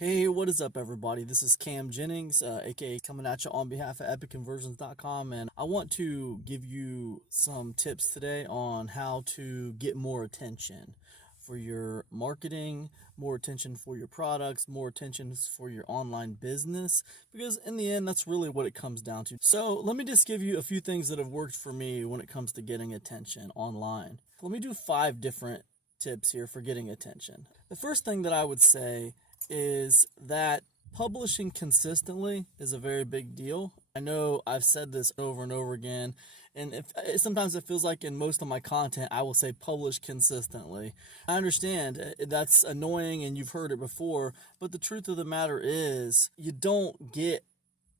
Hey, what is up, everybody? This is Cam Jennings, aka coming at you on behalf of EpicConversions.com, and I want to give you some tips today on how to get more attention for your marketing, more attention for your products, more attention for your online business, because in the end, that's really what it comes down to. So, let me just give you a few things that have worked for me when it comes to getting attention online. Let me do 5 different tips here for getting attention. The first thing that I would say is that publishing consistently is a very big deal. I know I've said this over and over again, and sometimes it feels like in most of my content I will say publish consistently. I understand that's annoying and you've heard it before, but the truth of the matter is you don't get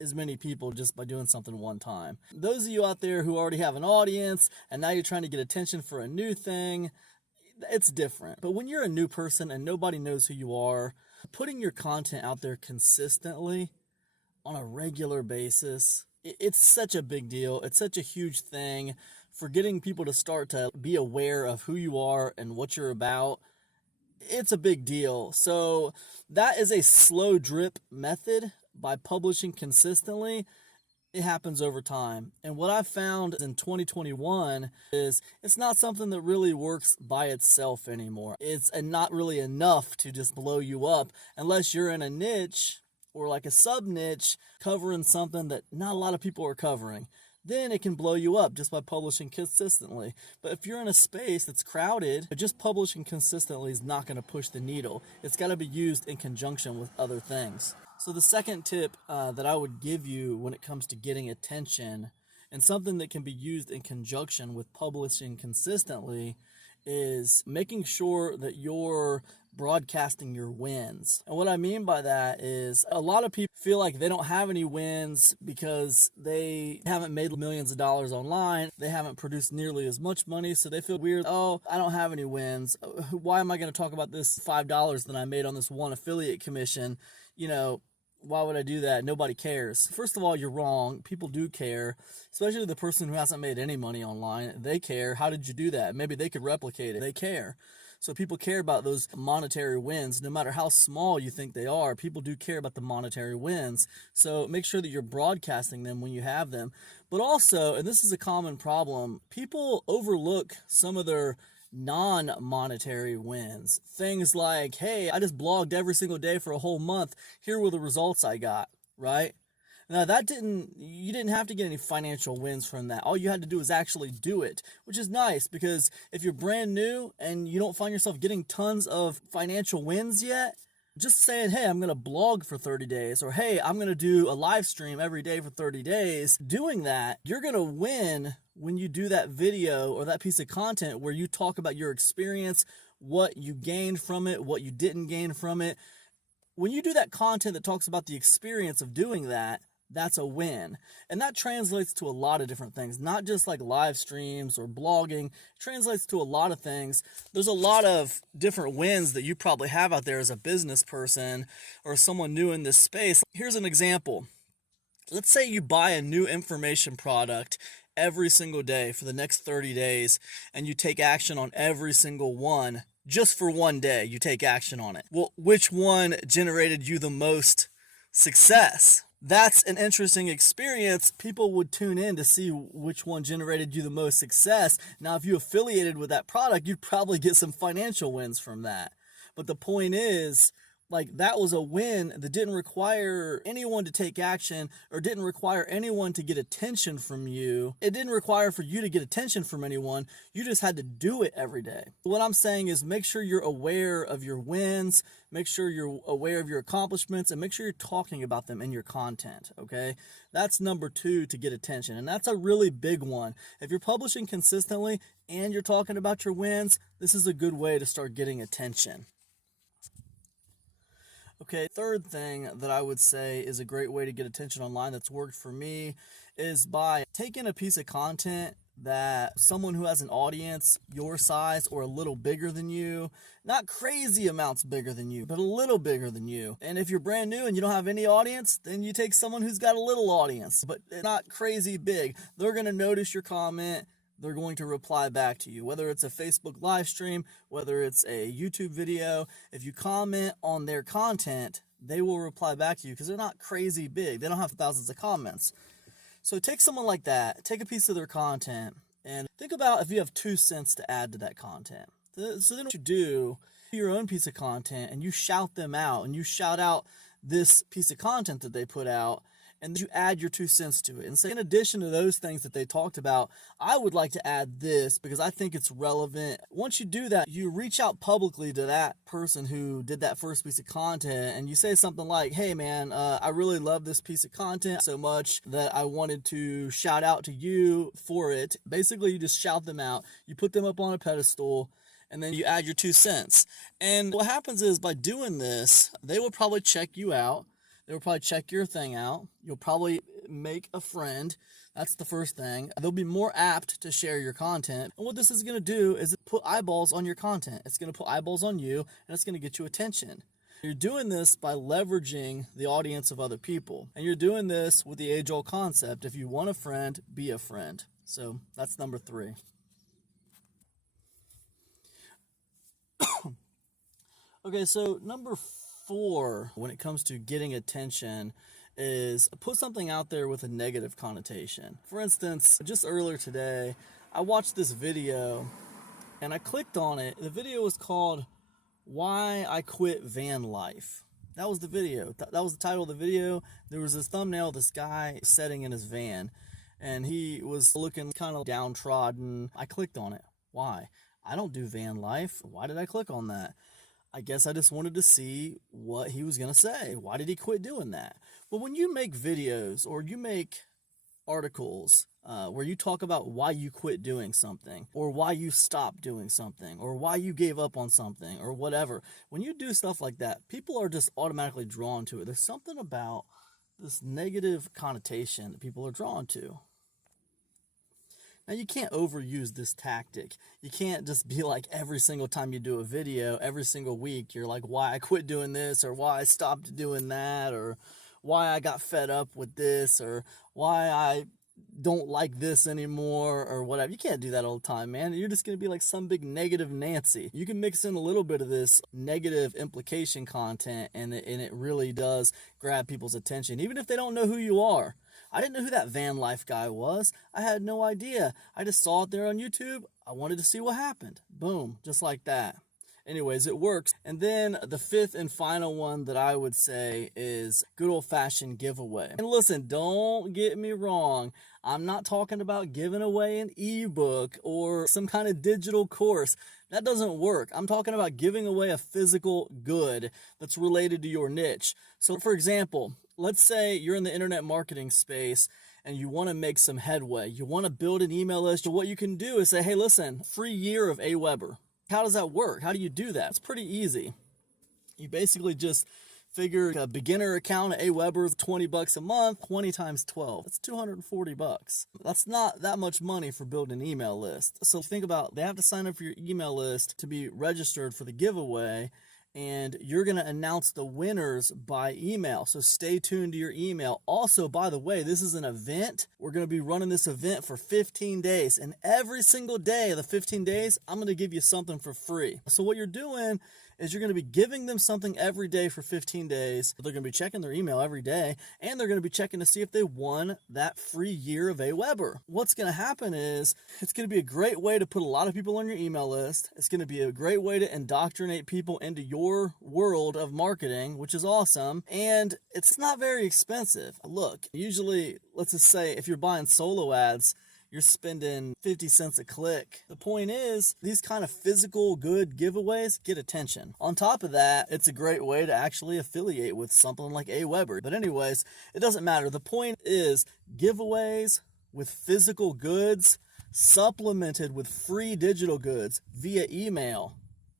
as many people just by doing something one time. Those of you out there who already have an audience and now you're trying to get attention for a new thing, it's different. But when you're a new person and nobody knows who you are, putting your content out there consistently on a regular basis, it's such a big deal. It's such a huge thing for getting people to start to be aware of who you are and what you're about. It's a big deal. So that is a slow drip method. By publishing consistently, it happens over time. And what I've found in 2021 is it's not something that really works by itself anymore. It's not really enough to just blow you up unless you're in a niche or like a sub niche covering something that not a lot of people are covering. Then it can blow you up just by publishing consistently. But if you're in a space that's crowded, just publishing consistently is not going to push the needle. It's got to be used in conjunction with other things. So the second tip that I would give you when it comes to getting attention and something that can be used in conjunction with publishing consistently is making sure that you're broadcasting your wins. And what I mean by that is a lot of people feel like they don't have any wins because they haven't made millions of dollars online. They haven't produced nearly as much money, so they feel weird. Oh, I don't have any wins. Why am I going to talk about this $5 that I made on this one affiliate commission? Why would I do that? Nobody cares. First of all, you're wrong. People do care, especially the person who hasn't made any money online. They care. How did you do that? Maybe they could replicate it. They care. So people care about those monetary wins, no matter how small you think they are. People do care about the monetary wins. So make sure that you're broadcasting them when you have them. But also, and this is a common problem, people overlook some of their non-monetary wins. Things like, hey, I just blogged every single day for a whole month. Here were the results I got, right? Now you didn't have to get any financial wins from that. All you had to do was actually do it, which is nice because if you're brand new and you don't find yourself getting tons of financial wins yet, just saying, hey, I'm going to blog for 30 days, or hey, I'm going to do a live stream every day for 30 days. Doing that, you're going to win when you do that video or that piece of content where you talk about your experience, what you gained from it, what you didn't gain from it. When you do that content that talks about the experience of doing that, that's a win. And that translates to a lot of different things, not just like live streams or blogging. It translates to a lot of things. There's a lot of different wins that you probably have out there as a business person or someone new in this space. Here's an example. Let's say you buy a new information product every single day for the next 30 days and you take action on every single one. Just for one day, you take action on it. Well, which one generated you the most success? That's an interesting experience. People would tune in to see which one generated you the most success. Now, if you affiliated with that product, you'd probably get some financial wins from that. But the point is, that was a win that didn't require anyone to take action or didn't require anyone to get attention from you. It didn't require for you to get attention from anyone. You just had to do it every day. What I'm saying is make sure you're aware of your wins, make sure you're aware of your accomplishments, and make sure you're talking about them in your content, okay? That's number 2 to get attention, and that's a really big one. If you're publishing consistently and you're talking about your wins, this is a good way to start getting attention. Okay, third thing that I would say is a great way to get attention online that's worked for me is by taking a piece of content that someone who has an audience your size or a little bigger than you, not crazy amounts bigger than you, but a little bigger than you. And if you're brand new and you don't have any audience, then you take someone who's got a little audience, but not crazy big. They're going to notice your comment. They're going to reply back to you, whether it's a Facebook live stream, whether it's a YouTube video. If you comment on their content, they will reply back to you because they're not crazy big. They don't have thousands of comments. So take someone like that, take a piece of their content, and think about if you have 2 cents to add to that content. So then what you do your own piece of content and you shout them out, and you shout out this piece of content that they put out, and you add your 2 cents to it and say, in addition to those things that they talked about, I would like to add this because I think it's relevant. Once you do that, you reach out publicly to that person who did that first piece of content, and you say something like, hey man, I really love this piece of content so much that I wanted to shout out to you for it. Basically, you just shout them out, you put them up on a pedestal, and then you add your 2 cents. And what happens is, by doing this, they will probably check you out. They will probably check your thing out. You'll probably make a friend. That's the first thing. They'll be more apt to share your content. And what this is going to do is put eyeballs on your content. It's going to put eyeballs on you, and it's going to get you attention. You're doing this by leveraging the audience of other people. And you're doing this with the age-old concept: if you want a friend, be a friend. So that's number 3. Okay, so number 4, when it comes to getting attention, is put something out there with a negative connotation. For instance, just earlier today, I watched this video and I clicked on it. The video was called Why I Quit Van Life. That was the video. That was the title of the video. There was this thumbnail of this guy sitting in his van, and he was looking kind of downtrodden. I clicked on it. Why? I don't do van life. Why did I click on that? I guess I just wanted to see what he was going to say. Why did he quit doing that? But when you make videos or you make articles where you talk about why you quit doing something, or why you stopped doing something, or why you gave up on something, or whatever, when you do stuff like that, people are just automatically drawn to it. There's something about this negative connotation that people are drawn to. Now, you can't overuse this tactic. You can't just be like, every single time you do a video, every single week, you're like, why I quit doing this, or why I stopped doing that, or why I got fed up with this, or why I don't like this anymore, or whatever. You can't do that all the time, man. You're just going to be like some big negative Nancy. You can mix in a little bit of this negative implication content, and it really does grab people's attention, even if they don't know who you are. I didn't know who that van life guy was. I had no idea. I just saw it there on YouTube. I wanted to see what happened. Boom, just like that. Anyways, it works. And then the 5th and final one that I would say is good old-fashioned giveaway. And listen, don't get me wrong. I'm not talking about giving away an ebook or some kind of digital course. That doesn't work. I'm talking about giving away a physical good that's related to your niche. So, for example, let's say you're in the internet marketing space and you want to make some headway. You want to build an email list. So what you can do is say, hey, listen, free year of Aweber. How does that work? How do you do that? It's pretty easy. You basically just figure a beginner account at Aweber is $20 a month, 20 times 12. That's $240. That's not that much money for building an email list. So think about, they have to sign up for your email list to be registered for the giveaway, and you're going to announce the winners by email. So stay tuned to your email. Also, by the way, this is an event. We're going to be running this event for 15 days. And every single day of the 15 days, I'm going to give you something for free. So what you're doing is you're going to be giving them something every day for 15 days. They're going to be checking their email every day, and they're going to be checking to see if they won that free year of Aweber. What's going to happen is it's going to be a great way to put a lot of people on your email list. It's going to be a great way to indoctrinate people into your world of marketing, which is awesome, and it's not very expensive. Look, usually, let's just say if you're buying solo ads, you're spending 50 cents a click. The point is, these kind of physical good giveaways get attention. On top of that, it's a great way to actually affiliate with something like Aweber. But anyways, it doesn't matter. The point is, giveaways with physical goods supplemented with free digital goods via email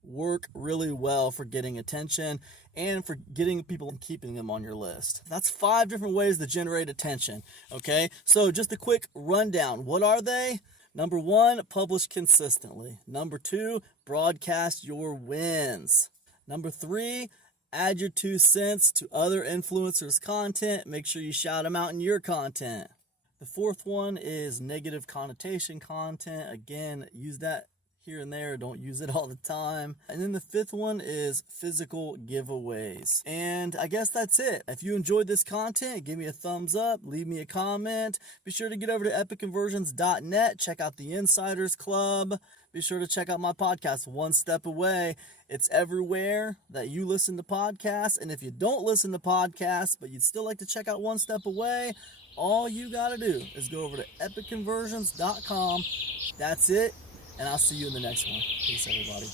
work really well for getting attention and for getting people and keeping them on your list. That's 5 different ways to generate attention, okay? So just a quick rundown. What are they? Number 1, publish consistently. Number 2, broadcast your wins. Number 3, add your 2 cents to other influencers' content. Make sure you shout them out in your content. The 4th one is negative connotation content. Again, use that here and there. Don't use it all the time. And then the fifth one is physical giveaways. And I guess that's it. If you enjoyed this content, give me a thumbs up, leave me a comment. Be sure to get over to epicconversions.net, check out the Insiders Club. Be sure to check out my podcast, One Step Away. It's everywhere that you listen to podcasts. And if you don't listen to podcasts, but you'd still like to check out One Step Away, all you got to do is go over to epicconversions.com. That's it. And I'll see you in the next one. Peace, everybody.